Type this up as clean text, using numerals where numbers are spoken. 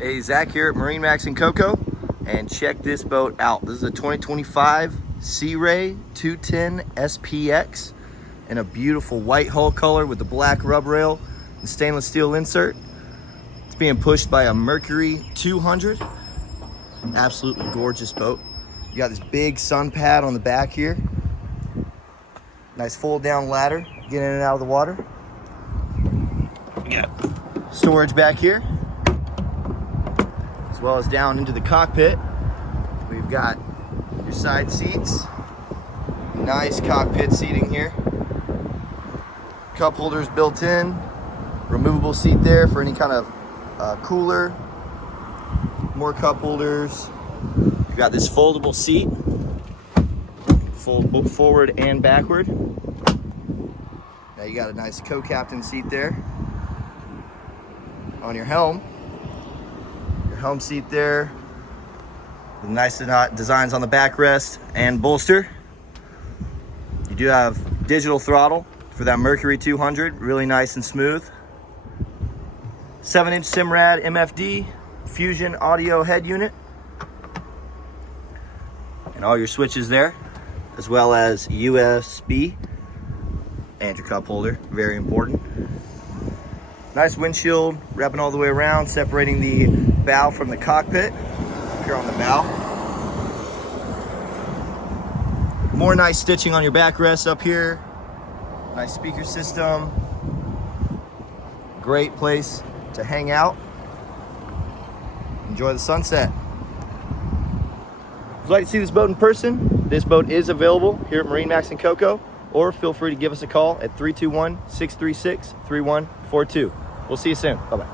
Hey, Zach here at MarineMax Cocoa, and check this boat out. This is a 2025 Sea Ray 210 SPX in a beautiful white hull color with the black rub rail and stainless steel insert. It's being pushed by a Mercury 200. Absolutely gorgeous boat. You got this big sun pad on the back here. Nice fold down ladder, get in and out of the water. We got storage back here, as well as down into the cockpit. We've got your side seats, nice cockpit seating here, cup holders built in, removable seat there for any kind of cooler, more cup holders. You've got this foldable seat, fold forward and backward. Now you got a nice co-captain seat there. On your helm seat there, with nice designs on the backrest and bolster. You do have digital throttle for that Mercury 200, really nice and smooth. 7-inch Simrad MFD Fusion audio head unit, and all your switches there, as well as USB and your cup holder, very important. Nice windshield wrapping all the way around, separating the bow from the cockpit here on the bow. More nice stitching on your backrest up here. Nice speaker system. Great place to hang out. Enjoy the sunset. If you'd like to see this boat in person, this boat is available here at MarineMax Cocoa, or feel free to give us a call at 321-636-3142. We'll see you soon. Bye-bye.